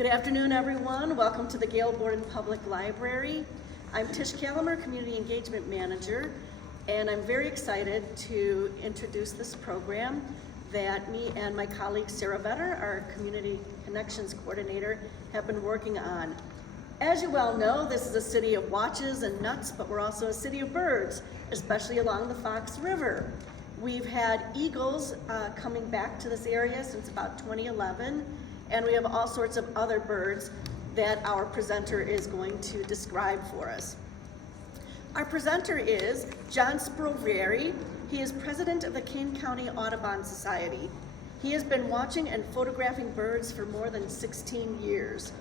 Good afternoon, everyone. Welcome to the Gale Borden Public Library. I'm Tish Calamer, Community Engagement Manager, and I'm very excited to introduce this program that me and my colleague Sarah Vetter, our Community Connections Coordinator, have been working on. As you well know, this is a city of watches and nuts, but we're also a city of birds, especially along the Fox River. We've had eagles coming back to this area since about 2011, and we have all sorts of other birds that our presenter is going to describe for us. Our presenter is John Sprovieri. He is president of the Kane County Audubon Society. He has been watching and photographing birds for more than 16 years.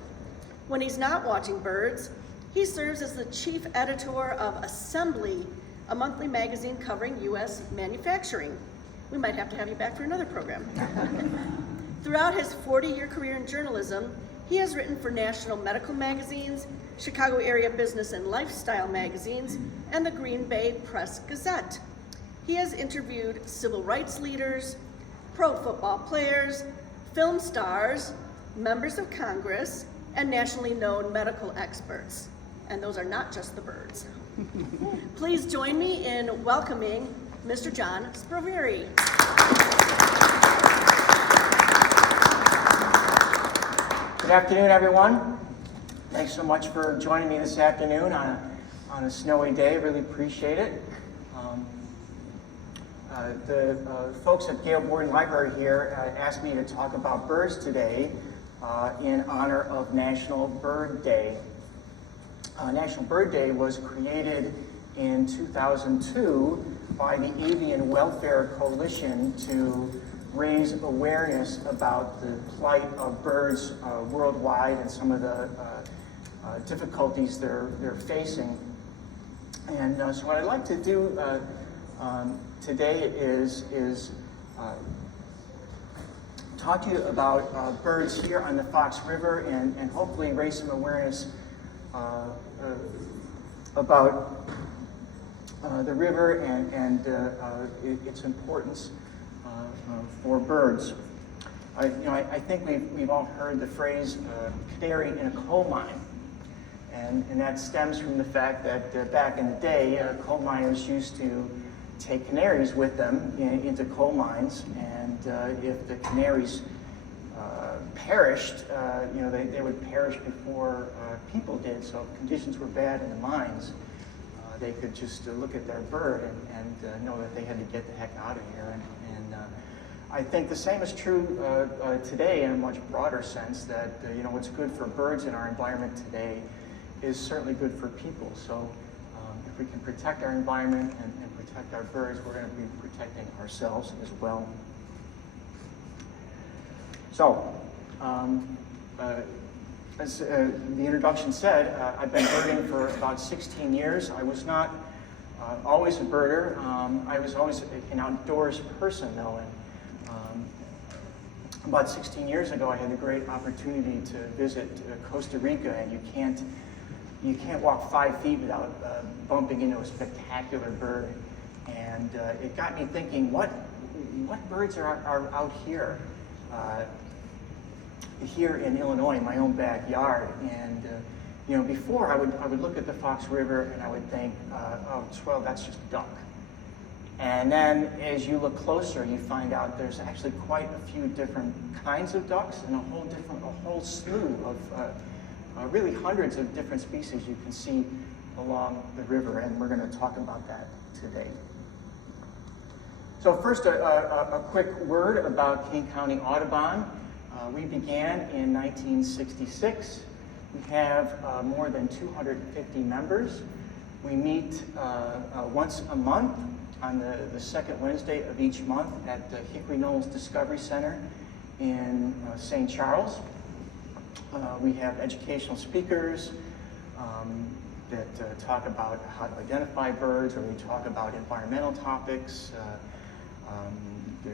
When he's not watching birds, he serves as the chief editor of Assembly, a monthly magazine covering U.S. manufacturing. We might have to have you back for another program. Throughout his 40-year career in journalism, he has written for national medical magazines, Chicago area business and lifestyle magazines, and the Green Bay Press Gazette. He has interviewed civil rights leaders, pro football players, film stars, members of Congress, and nationally known medical experts. And those are not just the birds. Please join me in welcoming Mr. John Sprovieri. Good afternoon, everyone. Thanks so much for joining me this afternoon on a snowy day. Really appreciate it. The folks at Gale Borden Library here asked me to talk about birds today in honor of National Bird Day. National Bird Day was created in 2002 by the Avian Welfare Coalition to raise awareness about the plight of birds worldwide and some of the difficulties they're facing. And so what I'd like to do today is talk to you about birds here on the Fox River and hopefully raise some awareness about the river and its importance for birds. I think we've all heard the phrase canary in a coal mine, and that stems from the fact that back in the day, coal miners used to take canaries with them into coal mines, and if the canaries perished, they would perish before people did. So if conditions were bad in the mines, they could just look at their bird and know that they had to get the heck out of here. And I think the same is true today in a much broader sense, that what's good for birds in our environment today is certainly good for people. So if we can protect our environment and protect our birds, we're going to be protecting ourselves as well. So, as the introduction said, I've been birding for about 16 years. I was not always a birder. I was always an outdoors person, though. And about 16 years ago, I had the great opportunity to visit Costa Rica, and you can't walk 5 feet without bumping into a spectacular bird. And it got me thinking, what birds are out here? Here in Illinois, in my own backyard, and before I would look at the Fox River and I would think, oh, well, that's just duck. And then as you look closer, you find out there's actually quite a few different kinds of ducks and a whole slew of really hundreds of different species you can see along the river, and we're going to talk about that today. So first, a quick word about Kane County Audubon. We began in 1966. We have more than 250 members. We meet once a month on the second Wednesday of each month at the Hickory Knolls Discovery Center in St. Charles. We have educational speakers that talk about how to identify birds, or we talk about environmental topics.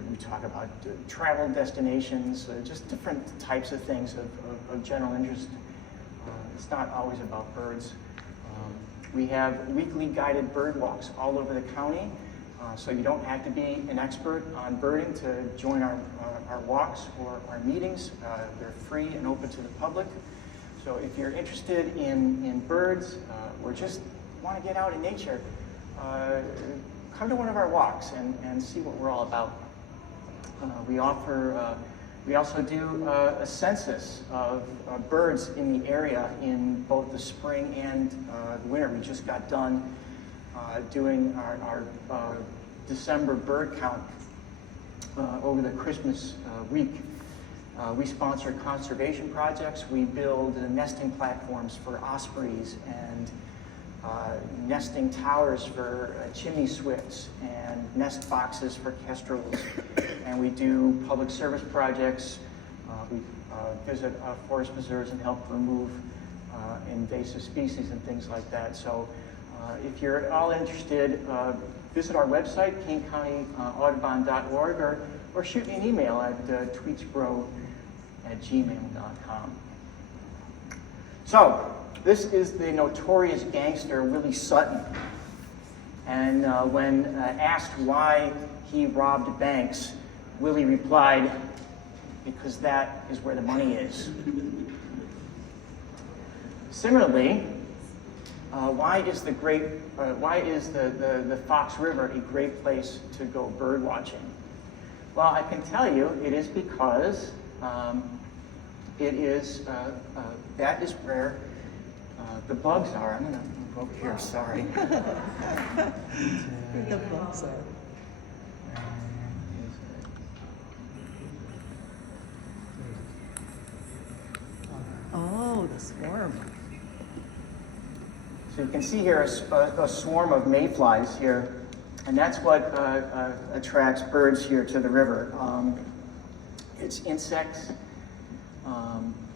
We talk about travel destinations, just different types of things of general interest. It's not always about birds. We have weekly guided bird walks all over the county. So you don't have to be an expert on birding to join our walks or our meetings. They're free and open to the public. So if you're interested in birds or just want to get out in nature, come to one of our walks and see what we're all about. We also do a census of birds in the area in both the spring and the winter. We just got done doing our December bird count over the Christmas week. We sponsor conservation projects. We build nesting platforms for ospreys and nesting towers for chimney swifts and nest boxes for kestrels. And we do public service projects. We visit forest preserves and help remove invasive species and things like that. So if you're at all interested, visit our website, kanecountyaudubon.org, or shoot me an email at tweetsbro@gmail.com. So, this is the notorious gangster Willie Sutton. And when asked why he robbed banks, Willie replied, "Because that is where the money is." Similarly, why is the Fox River a great place to go bird watching? Well, I can tell you it is because that is where the bugs are. I'm going to go over here, sorry. The bugs are. Oh, the swarm. So you can see here a swarm of mayflies here, and that's what attracts birds here to the river. It's insects,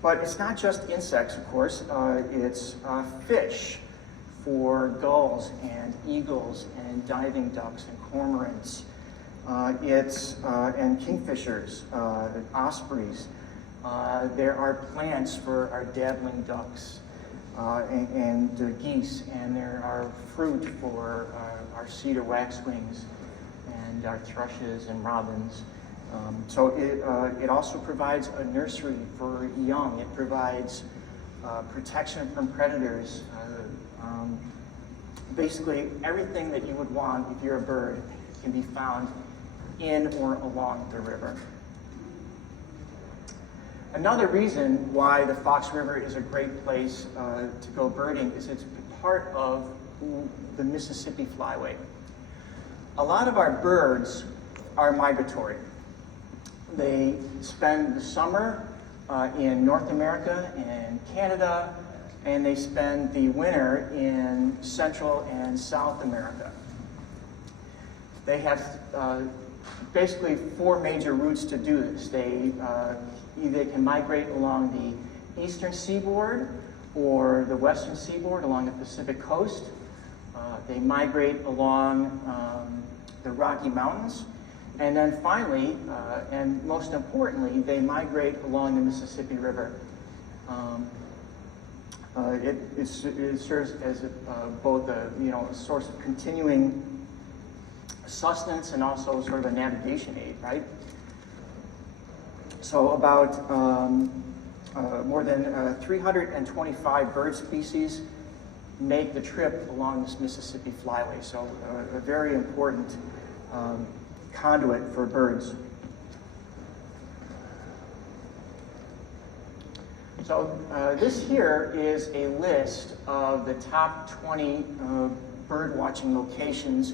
but it's not just insects, of course. It's fish for gulls and eagles and diving ducks and cormorants. And kingfishers, ospreys. There are plants for our dabbling ducks. And geese, and there are fruit for our cedar waxwings and our thrushes and robins. So it also provides a nursery for young. It provides protection from predators. Basically, everything that you would want if you're a bird can be found in or along the river. Another reason why the Fox River is a great place to go birding is it's part of the Mississippi Flyway. A lot of our birds are migratory. They spend the summer in North America and Canada, and they spend the winter in Central and South America. They have basically four major routes to do this. They either can migrate along the eastern seaboard or the western seaboard along the Pacific coast. They migrate along the Rocky Mountains. And then finally, and most importantly, they migrate along the Mississippi River. It serves as both a source of continuing sustenance and also sort of a navigation aid, right? So about more than 325 bird species make the trip along this Mississippi Flyway. So a very important conduit for birds. So this here is a list of the top 20 bird watching locations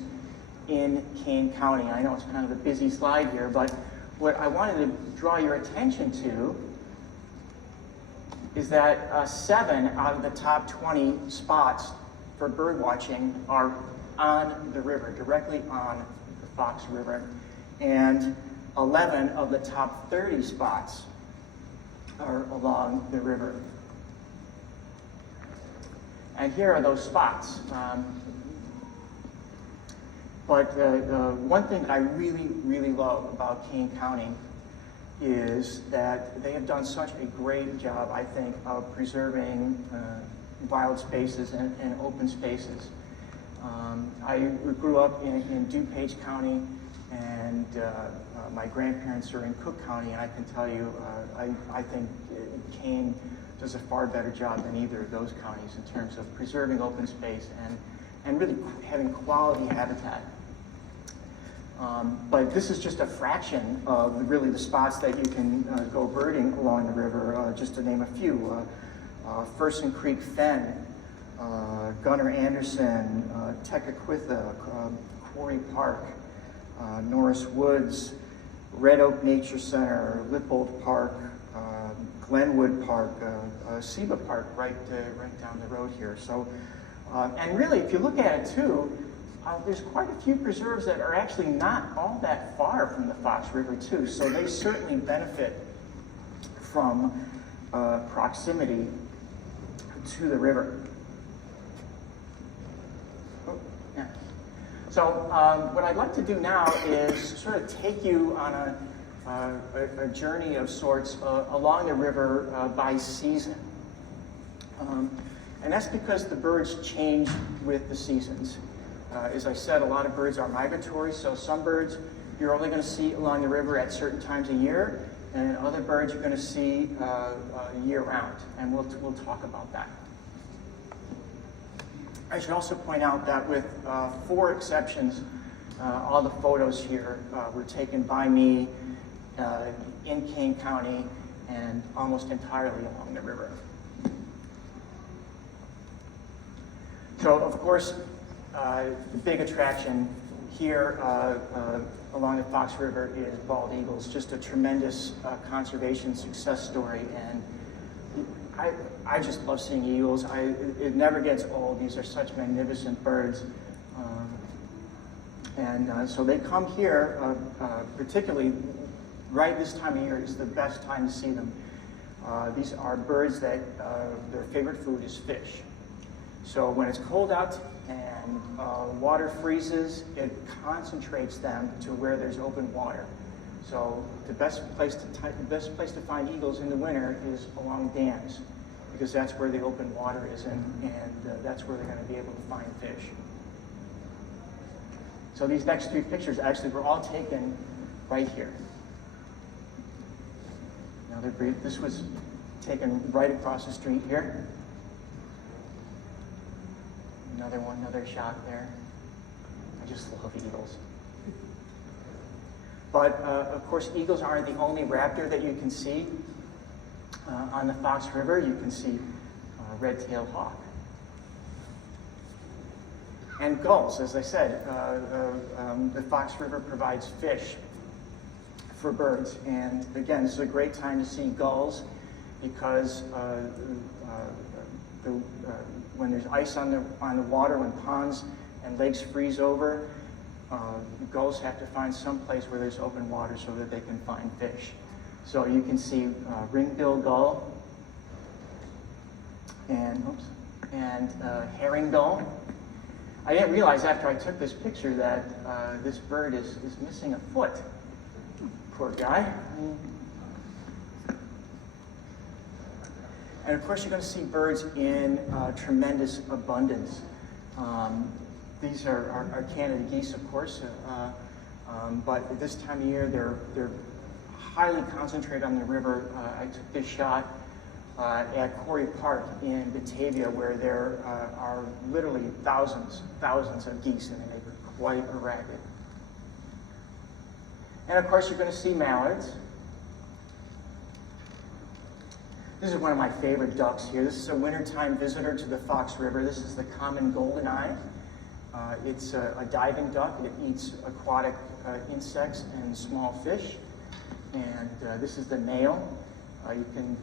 in Kane County. I know it's kind of a busy slide here, but what I wanted to draw your attention to is that 7 out of the top 20 spots for bird watching are on the river, directly on the Fox River, and 11 of the top 30 spots are along the river. And here are those spots. But one thing that I really, really love about Kane County is that they have done such a great job, I think, of preserving wild spaces and open spaces. I grew up in DuPage County, and my grandparents are in Cook County, and I can tell you, I think Kane does a far better job than either of those counties in terms of preserving open space and really having quality habitat. But this is just a fraction of really the spots that you can go birding along the river, just to name a few. Fersen Creek Fen, Gunnar Anderson, Tekakwitha, Quarry Park, Norris Woods, Red Oak Nature Center, Lippold Park, Glenwood Park, Seba Park right down the road here. So, and really, if you look at it too, there's quite a few preserves that are actually not all that far from the Fox River too, so they certainly benefit from proximity to the river. Oh, yeah. So what I'd like to do now is sort of take you on a journey of sorts along the river by season. And that's because the birds change with the seasons. As I said, a lot of birds are migratory, so some birds you're only going to see along the river at certain times of year, and other birds you're going to see year-round, and we'll talk about that. I should also point out that with 4 exceptions, all the photos here were taken by me in Kane County and almost entirely along the river. So, of course, the big attraction here along the Fox River is bald eagles, just a tremendous conservation success story, and I just love seeing eagles. It never gets old. These are such magnificent birds. So they come here, particularly right this time of year is the best time to see them. These are birds that their favorite food is fish. So when it's cold out and water freezes, it concentrates them to where there's open water. So the best place to find eagles in the winter is along dams, because that's where the open water is, and that's where they're going to be able to find fish. So these next 3 pictures actually were all taken right here. This was taken right across the street here. Another shot there. I just love eagles. But of course, eagles aren't the only raptor that you can see on the Fox River. You can see red-tailed hawk. And gulls, as I said, the Fox River provides fish for birds. And again, this is a great time to see gulls because when there's ice on the water, when ponds and lakes freeze over, gulls have to find some place where there's open water so that they can find fish. So you can see ring-billed gull and herring gull. I didn't realize after I took this picture that this bird is missing a foot. Poor guy. And of course, you're going to see birds in tremendous abundance. These are Canada geese, of course, but at this time of year, they're highly concentrated on the river. I took this shot at Quarry Park in Batavia, where there are literally thousands of geese, and they're quite ragged. And of course, you're going to see mallards. This is one of my favorite ducks here. This is a wintertime visitor to the Fox River. This is the common goldeneye. It's a diving duck. It eats aquatic insects and small fish. And this is the male. You can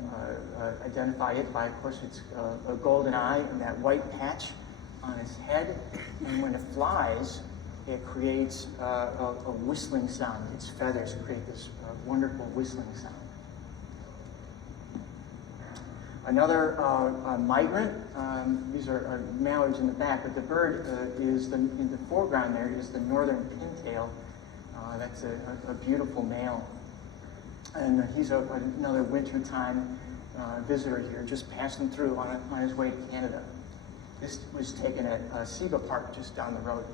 identify it by, of course, it's a golden eye and that white patch on its head. And when it flies, it creates a whistling sound. Its feathers create this wonderful whistling sound. Another migrant, these are mallards in the back, but the bird in the foreground there is the northern pintail. That's a beautiful male. And he's another wintertime visitor here, just passing through on his way to Canada. This was taken at Seba Park, just down the road.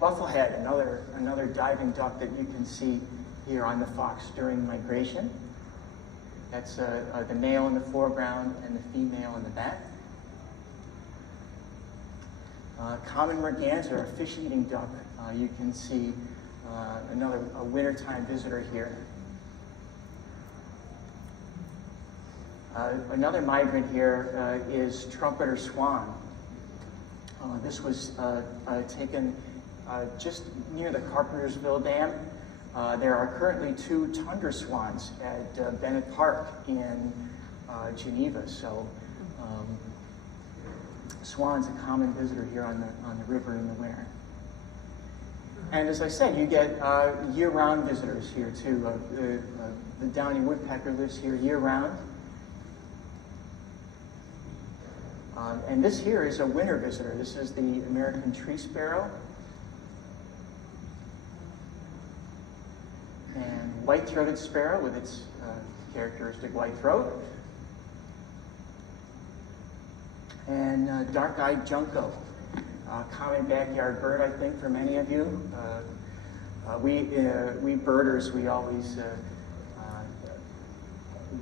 Bufflehead, another diving duck that you can see here on the Fox during migration. That's the male in the foreground and the female in the back. Common merganser, a fish-eating duck. You can see a wintertime visitor here. Another migrant here is trumpeter swan. This was taken just near the Carpentersville Dam. There are currently 2 tundra swans at Bennett Park in Geneva. So swan's a common visitor here on the river in the winter. And as I said, you get year-round visitors here too. The downy woodpecker lives here year-round. And this here is a winter visitor. This is the American tree sparrow. And white-throated sparrow with its characteristic white throat. And dark-eyed junco, common backyard bird, I think, for many of you. We birders, we always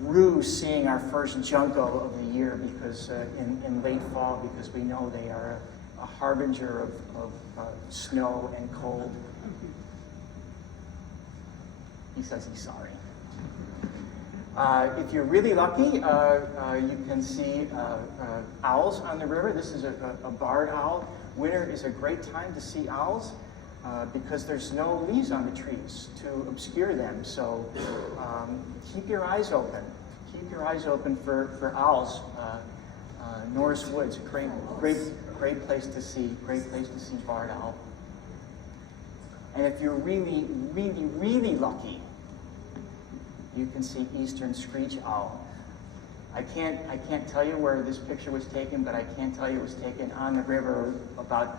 rue seeing our first junco of the year because in late fall, because we know they are a harbinger of snow and cold. He says he's sorry. If you're really lucky, you can see owls on the river. This is a barred owl. Winter is a great time to see owls because there's no leaves on the trees to obscure them. So keep your eyes open. Keep your eyes open for owls. Norris Woods, great place to see. Great place to see barred owl. And if you're really, really, really lucky, you can see eastern screech owl. I can't tell you where this picture was taken, but I can tell you it was taken on the river about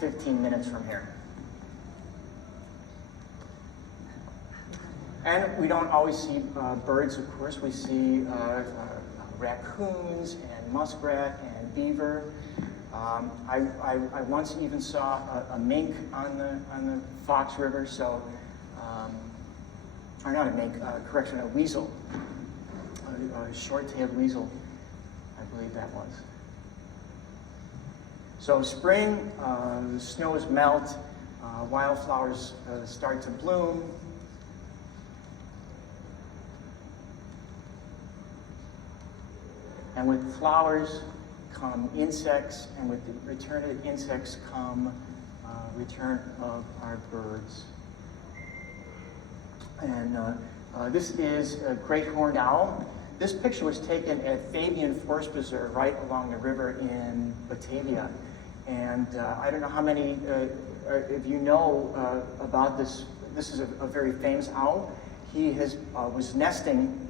15 minutes from here. And we don't always see birds, of course. We see raccoons and muskrat and beaver. I once even saw a mink on the Fox River, so, or not a mink, correction, a weasel, a short-tailed weasel, I believe that was. So spring, the snows melt, wildflowers start to bloom. And with flowers come insects, and with the return of the insects come return of our birds. And this is a great horned owl. This picture was taken at Fabian Forest Preserve right along the river in Batavia. And I don't know how many of you know about this. This is a very famous owl. He was nesting.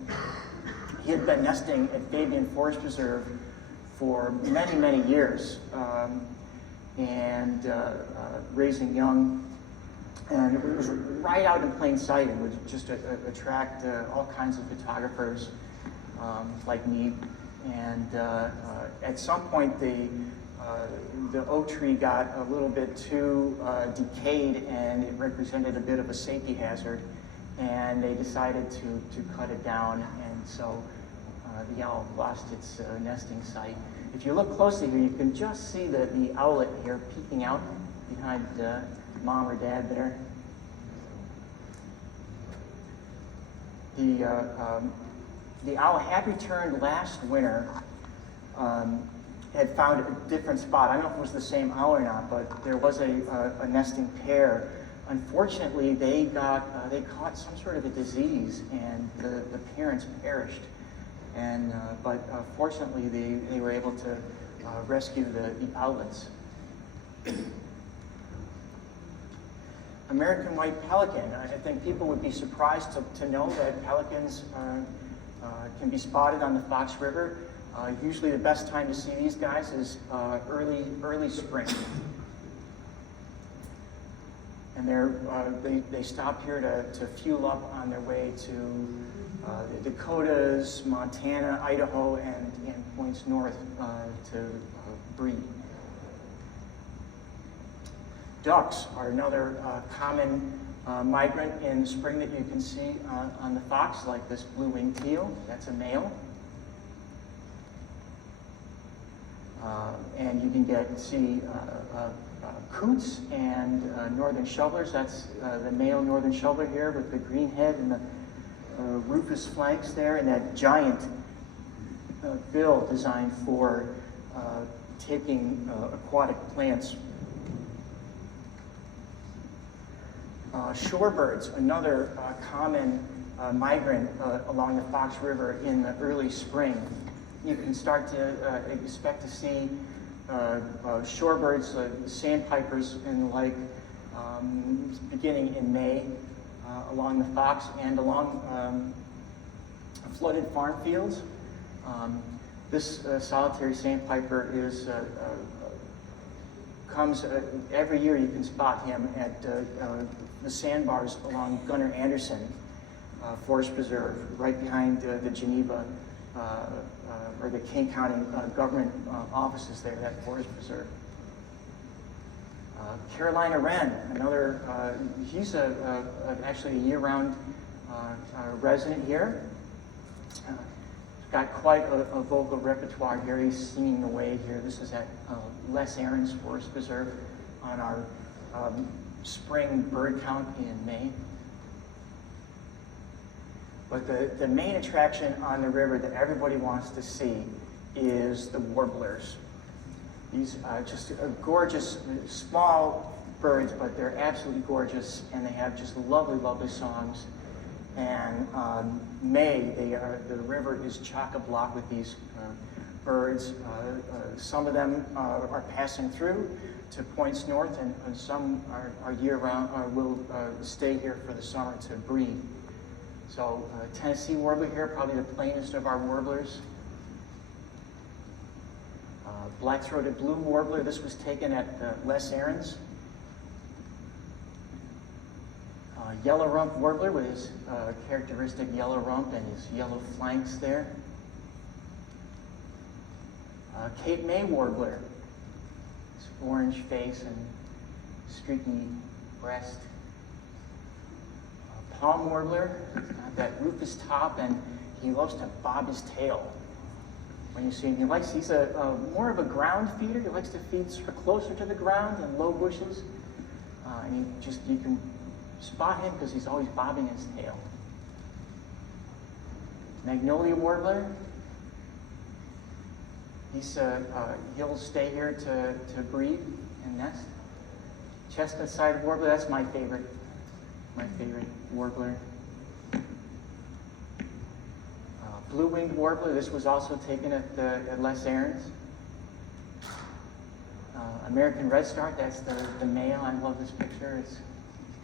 He had been nesting at Fabian Forest Preserve for many, many years, and raising young. And it was right out in plain sight and would just attract all kinds of photographers like me. And at some point, the oak tree got a little bit too decayed, and it represented a bit of a safety hazard. And they decided to cut it down, and so the owl lost its nesting site. If you look closely here, you can just see the owlet here peeking out behind mom or dad there. The owl had returned last winter, had found a different spot. I don't know if it was the same owl or not, but there was a nesting pair. Unfortunately, they caught some sort of a disease, and the parents perished. And but fortunately, they were able to rescue the owlets. American white pelican. I think people would be surprised to know that pelicans can be spotted on the Fox River. Usually, the best time to see these guys is early spring. And they stop here to fuel up on their way to the Dakotas, Montana, Idaho, and points north to breed. Ducks are another common migrant in the spring that you can see on the fox, like this blue-winged teal. That's a male. And you can see coots and northern shovelers. That's the male northern shoveler here with the green head and the rufous flanks there, and that giant bill designed for taking aquatic plants. Shorebirds, another common migrant along the Fox River in the early spring. You can start to expect to see shorebirds, sandpipers and the like, beginning in May along the Fox and along flooded farm fields. This solitary sandpiper comes every year. You can spot him at the sandbars along Gunnar Anderson Forest Preserve, right behind the Geneva or the Kane County government offices there, that forest preserve. Carolina wren, another, he's actually a year-round resident here. Got quite a vocal repertoire here. He's singing away here. This is at Les Aarons Forest Preserve on our spring bird count in May. But the main attraction on the river that everybody wants to see is the warblers. These are just gorgeous, small birds, but they're absolutely gorgeous, and they have just lovely, lovely songs. And May, the river is chock-a-block with these birds. Some of them are passing through to points north, and some are year-round, will stay here for the summer to breed. So Tennessee warbler here, probably the plainest of our warblers. Black-throated blue warbler, this was taken at Les Aarons. Yellow rump warbler with his characteristic yellow rump and his yellow flanks there. Cape May warbler, his orange face and streaky breast. Palm warbler, that rufous top, and he loves to bob his tail. When you see him, he's more of a ground feeder. He likes to feed sort of closer to the ground and low bushes. And you can spot him because he's always bobbing his tail. Magnolia warbler. He'll stay here to breed and nest. Chestnut-sided warbler, that's my favorite warbler. Blue-winged warbler, this was also taken at Les Aarons. American redstart, that's the male. I love this picture. It's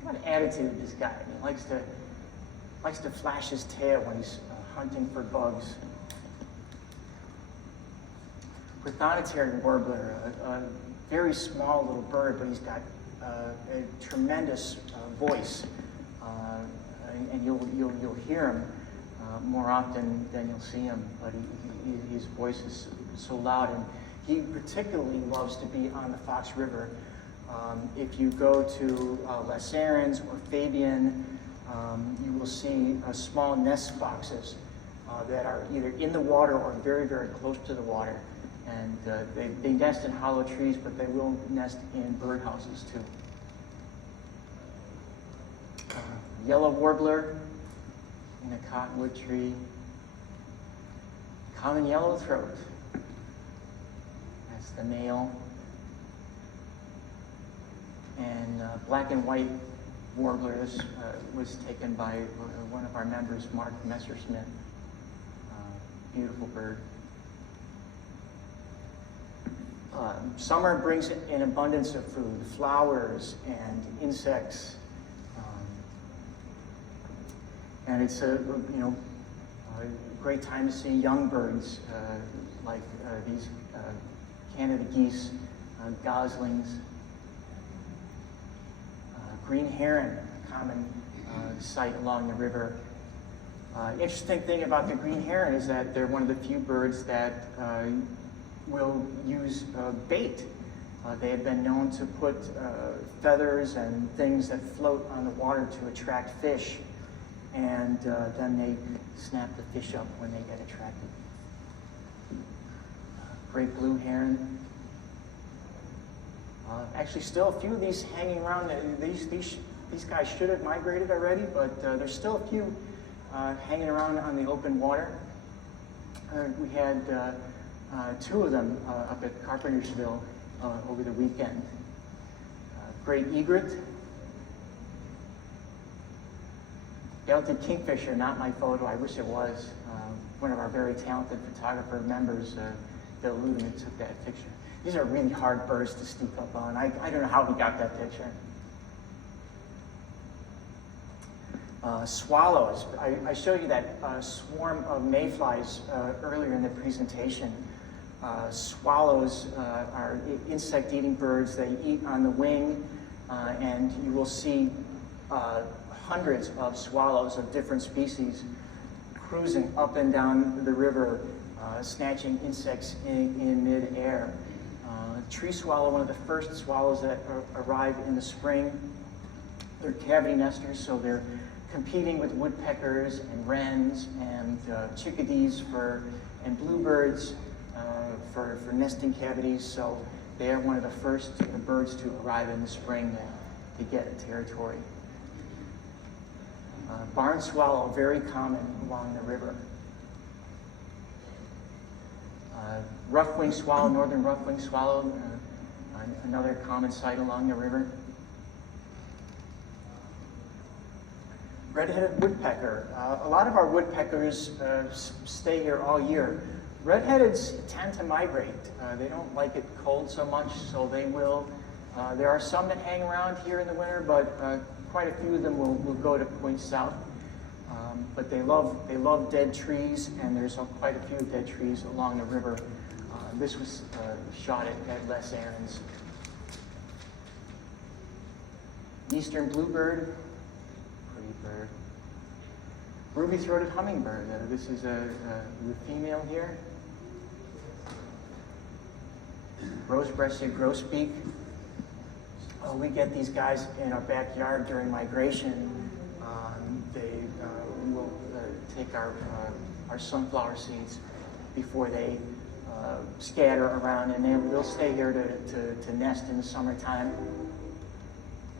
got an attitude, this guy. He likes to flash his tail when he's hunting for bugs. Prothonotary warbler, a very small little bird, but he's got a tremendous voice, and you'll hear him more often than you'll see him. But his voice is so loud, and he particularly loves to be on the Fox River. If you go to Les Aarons or Fabian, you will see small nest foxes that are either in the water or very, very close to the water. And they nest in hollow trees, but they will nest in birdhouses too. Yellow warbler in a cottonwood tree. Common yellowthroat. That's the male. And black and white warbler. This was taken by one of our members, Mark Messersmith. Beautiful bird. Summer brings an abundance of food, flowers and insects, and it's a great time to see young birds like these Canada geese, goslings, green heron, a common sight along the river. Interesting thing about the green heron is that they're one of the few birds that will use bait. They have been known to put feathers and things that float on the water to attract fish, and then they snap the fish up when they get attracted. Great blue heron. Actually, still a few of these hanging around. These guys should have migrated already, but there's still a few hanging around on the open water. We had 2 of them up at Carpentersville over the weekend. Great egret. Belted kingfisher, not my photo, I wish it was. One of our very talented photographer members, Bill Ludeman, took that picture. These are really hard birds to sneak up on. I don't know how he got that picture. Swallows. I showed you that swarm of mayflies earlier in the presentation. Swallows are insect-eating birds. They eat on the wing, and you will see hundreds of swallows of different species cruising up and down the river, snatching insects in mid-air. Tree swallow, one of the first swallows that arrive in the spring. They're cavity nesters, so they're competing with woodpeckers and wrens and chickadees and bluebirds for nesting cavities. So they are one of the first birds to arrive in the spring to get a territory. Barn swallow, very common along the river. Rough-winged swallow, northern rough-winged swallow, another common sight along the river. Red-headed woodpecker. A lot of our woodpeckers stay here all year. Red-headeds tend to migrate. They don't like it cold so much, so they will. There are some that hang around here in the winter, but quite a few of them will go to points south. But they love dead trees, and there's quite a few dead trees along the river. This was shot at Les Aaron's. Eastern bluebird, pretty bird. Ruby-throated hummingbird. This is the female here. Rose-breasted grosbeak. We get these guys in our backyard during migration. They will take our sunflower seeds before they scatter around, and they'll stay here to nest in the summertime.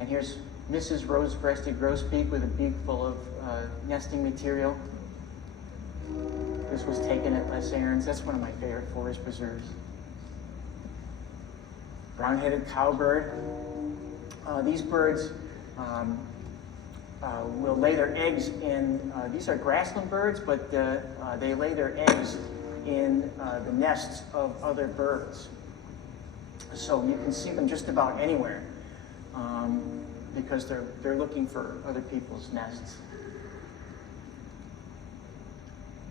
And here's Mrs. Rose-breasted grosbeak with a beak full of nesting material. This was taken at Les Aaron's. That's one of my favorite forest preserves. Brown-headed cowbird. These birds will lay their eggs in, these are grassland birds, but they lay their eggs in the nests of other birds. So you can see them just about anywhere because they're looking for other people's nests.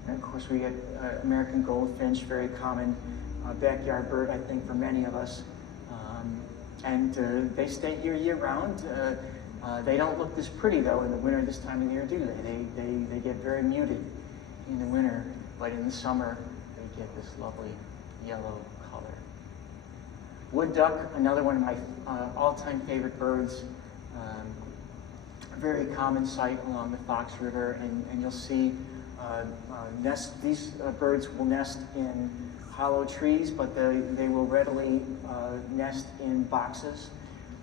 And of course we get American goldfinch, very common backyard bird, I think, for many of us. And they stay here year-round. They don't look this pretty, though, in the winter this time of year, do they? They get very muted in the winter, but in the summer, they get this lovely yellow color. Wood duck, another one of my all-time favorite birds. Very common sight along the Fox River, and you'll see these birds will nest in hollow trees, but they will readily nest in boxes,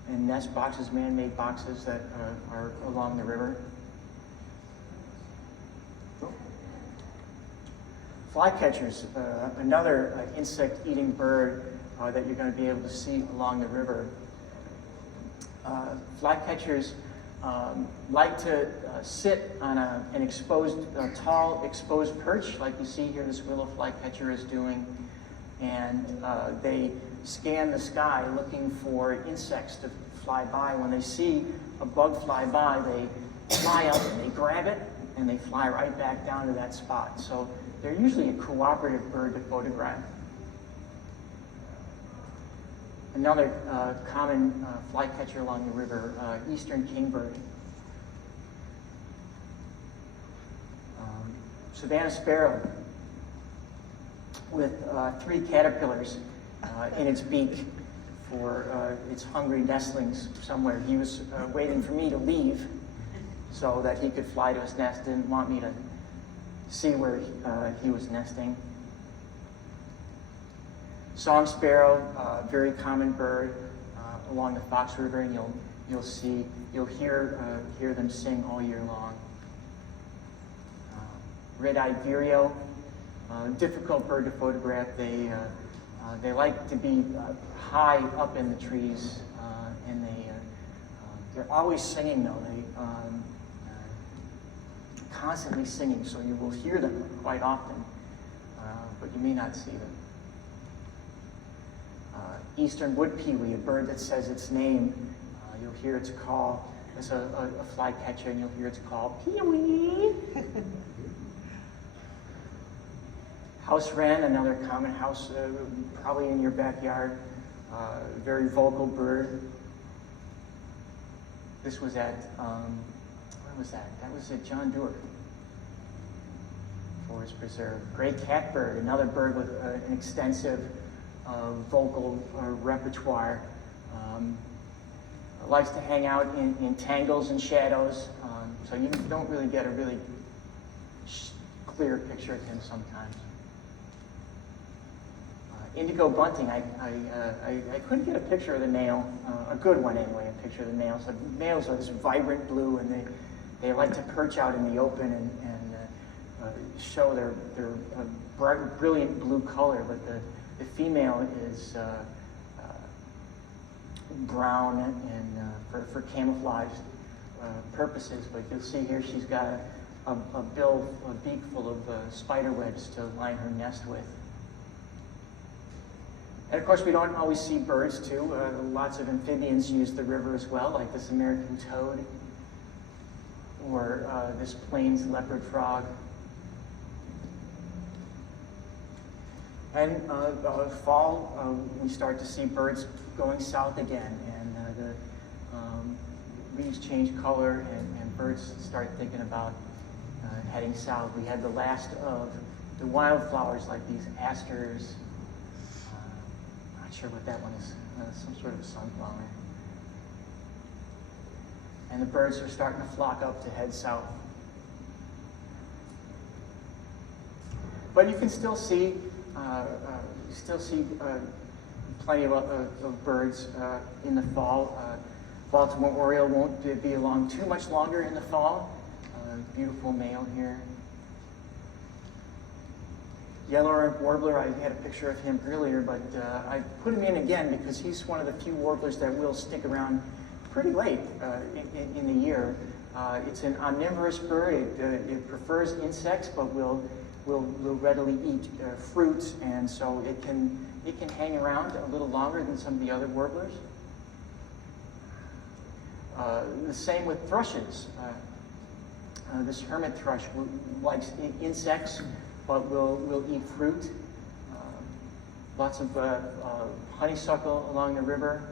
and nest boxes, man-made boxes that are along the river. Flycatchers, another insect-eating bird that you're going to be able to see along the river. Flycatchers like to sit on an exposed, tall exposed perch, like you see here this willow flycatcher is doing, and they scan the sky looking for insects to fly by. When they see a bug fly by, they fly up and they grab it, and they fly right back down to that spot. So they're usually a cooperative bird to photograph. Another common flycatcher along the river, eastern kingbird. Savannah sparrow with 3 caterpillars in its beak for its hungry nestlings somewhere. He was waiting for me to leave so that he could fly to his nest. Didn't want me to see where he was nesting. Song sparrow, very common bird along the Fox River, and you'll hear them sing all year long. Red-eyed vireo, difficult bird to photograph. They like to be high up in the trees, and they're always singing though. They constantly singing, so you will hear them quite often, but you may not see them. Eastern wood pewee, a bird that says its name. You'll hear its call. It's a flycatcher, and you'll hear its call, pewee. House wren, another common house, probably in your backyard. Very vocal bird. This was at, where was that? That was at John Dewar Forest Preserve. Gray catbird, another bird with an extensive vocal repertoire. Likes to hang out in tangles and shadows, so you don't really get a really clear picture of him sometimes. Indigo bunting, I couldn't get a picture of the male, a good one anyway, a picture of the males. The males are this vibrant blue, and they like to perch out in the open and show their bright, brilliant blue color, but the female is brown and for camouflage purposes. But you'll see here she's got a beak full of spider webs to line her nest with. And of course, we don't always see birds too. Lots of amphibians use the river as well, like this American toad or this plains leopard frog. And fall, we start to see birds going south again, and the leaves change color, and birds start thinking about heading south. We had the last of the wildflowers, like these asters. Not sure what that one is, some sort of sunflower. And the birds are starting to flock up to head south. But you can still see plenty of birds in the fall. Baltimore Oriole won't be along too much longer in the fall. Beautiful male here. Yellow Warbler, I had a picture of him earlier, but I put him in again because he's one of the few warblers that will stick around pretty late in the year. It's an omnivorous bird. It prefers insects, but will readily eat fruits, and so it can hang around a little longer than some of the other warblers. The same with thrushes. This hermit thrush likes insects, but will eat fruit. Lots of honeysuckle along the river.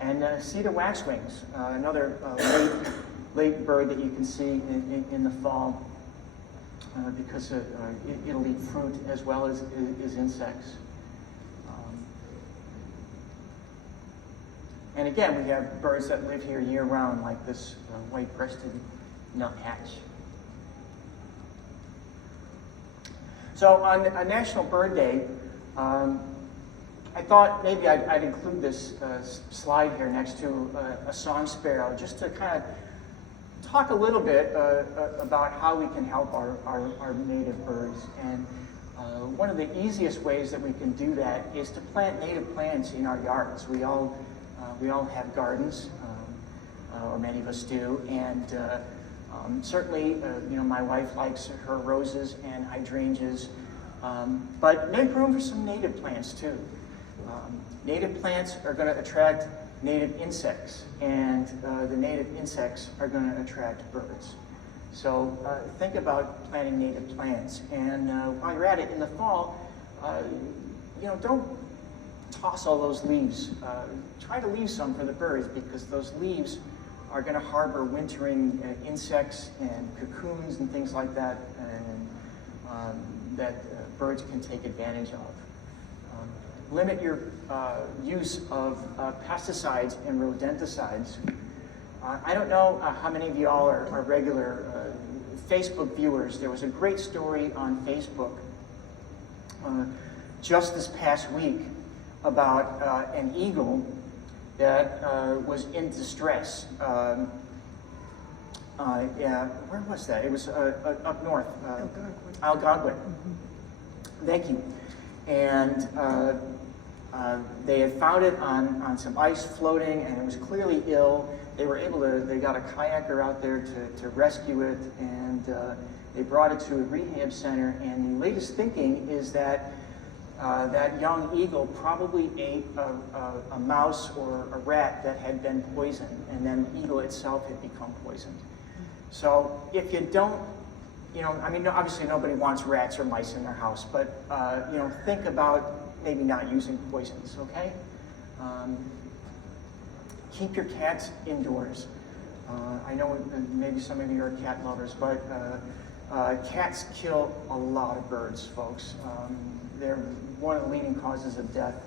And cedar waxwings, another late bird that you can see in the fall because it'll eat fruit as well as insects. And again, we have birds that live here year-round, like this white-breasted nuthatch. So on a National Bird Day, I thought maybe I'd include this slide here next to a song sparrow, just to kind of talk a little bit about how we can help our native birds. And one of the easiest ways that we can do that is to plant native plants in our yards. We all have gardens, or many of us do, and certainly, my wife likes her roses and hydrangeas, but make room for some native plants too. Native plants are going to attract native insects, and the native insects are going to attract birds. So think about planting native plants, and while you're at it in the fall, don't toss all those leaves. Try to leave some for the birds, because those leaves are going to harbor wintering insects and cocoons and things like that, and that birds can take advantage of. Limit your use of pesticides and rodenticides. I don't know how many of y'all are regular Facebook viewers. There was a great story on Facebook just this past week about an eagle that was in distress. Yeah, where was that? It was up north, Algonquin. Thank you. And they had found it on some ice floating, and it was clearly ill. They were able to, they got a kayaker out there to rescue it, and they brought it to a rehab center. And the latest thinking is that that young eagle probably ate a mouse or a rat that had been poisoned, and then the eagle itself had become poisoned. So if you don't, you know, I mean, obviously nobody wants rats or mice in their house, but you know, think about maybe not using poisons, okay? Keep your cats indoors. I know maybe some of you are cat lovers, but cats kill a lot of birds, folks. They're one of the leading causes of death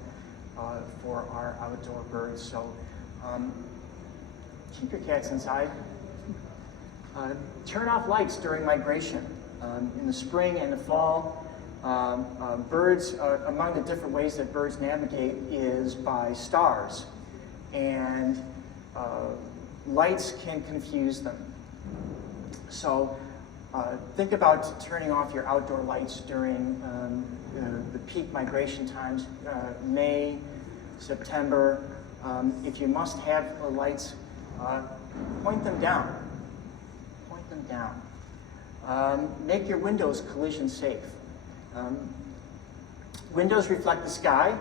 for our outdoor birds. So keep your cats inside. Turn off lights during migration. In the spring and the fall, birds, among the different ways that birds navigate is by stars. And lights can confuse them. So think about turning off your outdoor lights during the peak migration times, May, September. If you must have lights, point them down. Point them down. Make your windows collision safe. Windows reflect the sky.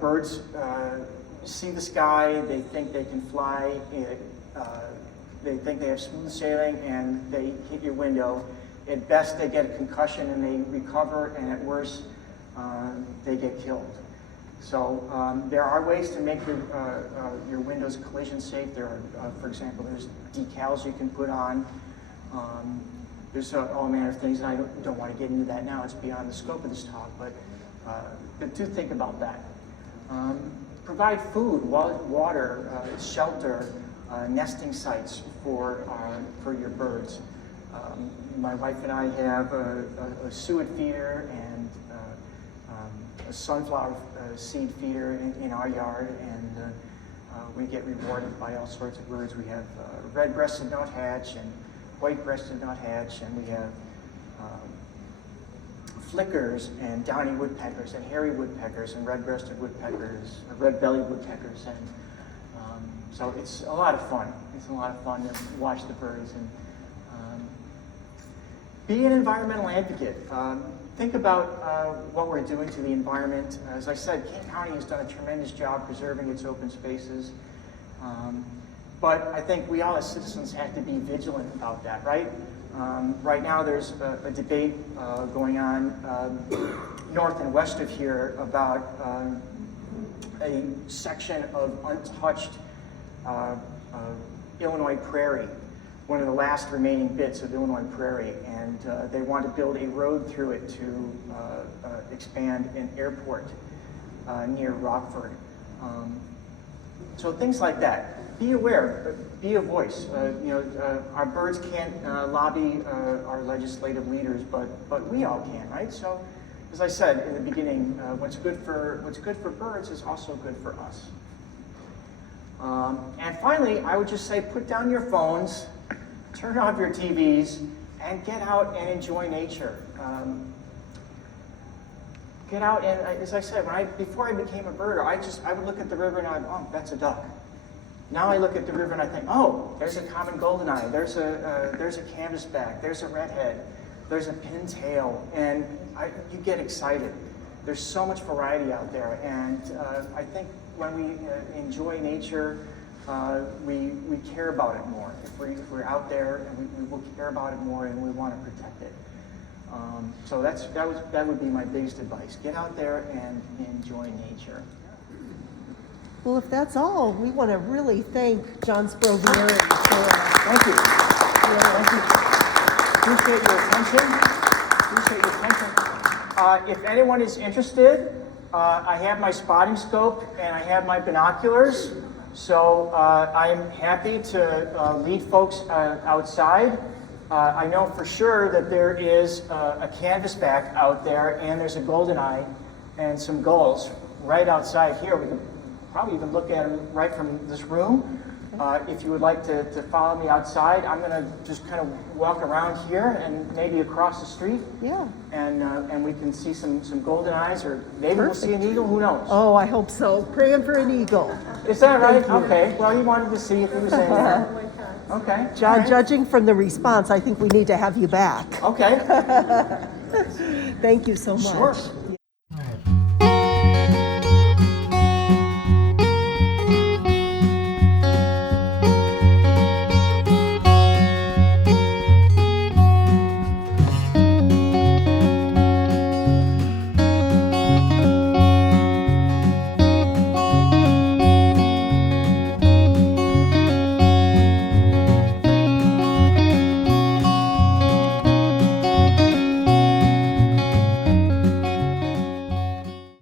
Birds see the sky, they think they can fly, they think they have smooth sailing, and they hit your window. At best, they get a concussion and they recover, and at worst, they get killed. So there are ways to make your windows collision safe. There are, for example, there's decals you can put on. There's all manner of things, and I don't want to get into that now. It's beyond the scope of this talk, but do think about that. Provide food, water, shelter, nesting sites for your birds. My wife and I have a suet feeder and a sunflower seed feeder in our yard, and we get rewarded by all sorts of birds. We have red-breasted nuthatch and white-breasted nuthatch, and we have flickers and downy woodpeckers and hairy woodpeckers and red-breasted woodpeckers, red-bellied woodpeckers, and so it's a lot of fun. It's a lot of fun to watch the birds and be an environmental advocate. Think about what we're doing to the environment. As I said, Kane County has done a tremendous job preserving its open spaces, but I think we all as citizens have to be vigilant about that, right? Right now there's a debate going on north and west of here about a section of untouched Illinois prairie, one of the last remaining bits of Illinois prairie, and they want to build a road through it to expand an airport near Rockford. So things like that. Be aware, be a voice. Our birds can't lobby our legislative leaders, but we all can, right? So, as I said in the beginning, what's good for birds is also good for us. And finally, I would just say, put down your phones, turn off your TVs, and get out and enjoy nature. Get out and, as I said, before I became a birder, I would look at the river and oh, that's a duck. Now I look at the river and I think, oh, there's a common goldeneye, there's a canvasback, there's a redhead, there's a pintail, and you get excited. There's so much variety out there, and I think when we enjoy nature, we care about it more. If we're out there, and we will care about it more, and we want to protect it. So that would be my biggest advice. Get out there and enjoy nature. Well, if that's all, we want to really thank John Sprovieri for Thank you. Thank you. Appreciate your attention. Appreciate your attention. If anyone is interested, I have my spotting scope and I have my binoculars. So I'm happy to lead folks outside. I know for sure that there is a canvasback out there, and there's a goldeneye and some gulls right outside here. We can probably even look at them right from this room. If you would like to follow me outside, I'm going to just kind of walk around here and maybe across the street. Yeah. And we can see some golden eyes, or maybe Perfect. we'll see an eagle. Who knows? Oh, I hope so. Praying for an eagle. Is that right? Thank you. Okay. Well, you wanted to see if it was in there. Okay. John, All right. judging from the response, I think we need to have you back. Okay. Thank you so much. Sure.